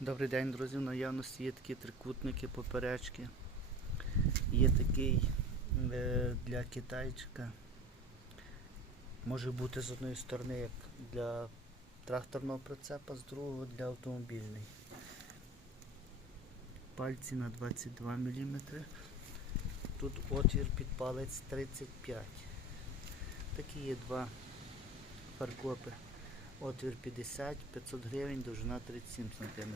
Добрий день, друзі. В наявності є такі трикутники, поперечки. Є такий е, для китайчика. Може бути з одної сторони як для тракторного прицепа, з другого для автомобільний. Пальці на 22 мм. Тут отвір під палець 35. Такі є два фаркопи. Отвір 50, 500 гривень, довжина 37 см.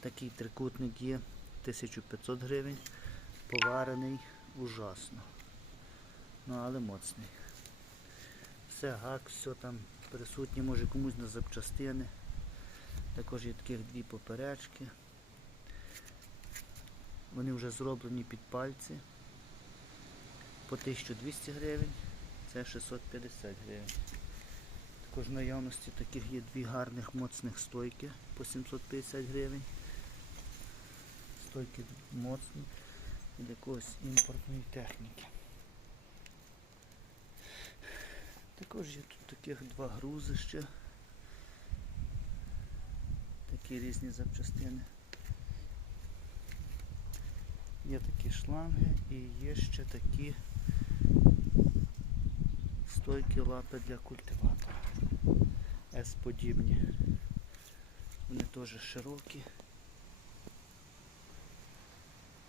Такий трикутник є 1500 гривень. Поварений ужасно. Ну але моцний. Все гак, все там присутнє, може комусь на запчастини. Також є таких дві поперечки. Вони вже зроблені під пальці. По 1200 гривень, це 650 гривень. Також в наявності таких є дві гарних моцних стойки по 750 гривень. Стойки моцні від якогось імпортної техніки. Також є тут таких два грузи ще. Такі різні запчастини. Є такі шланги і є ще такі стойки лапи для культиватора. С-подібні. Вони теж широкі.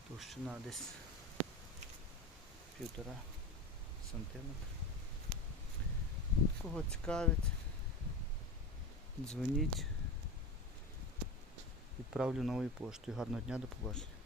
Товщина десь півтора сантиметра. Кого цікавить, дзвоніть. Відправлю новою поштою. Гарного дня, до побачення.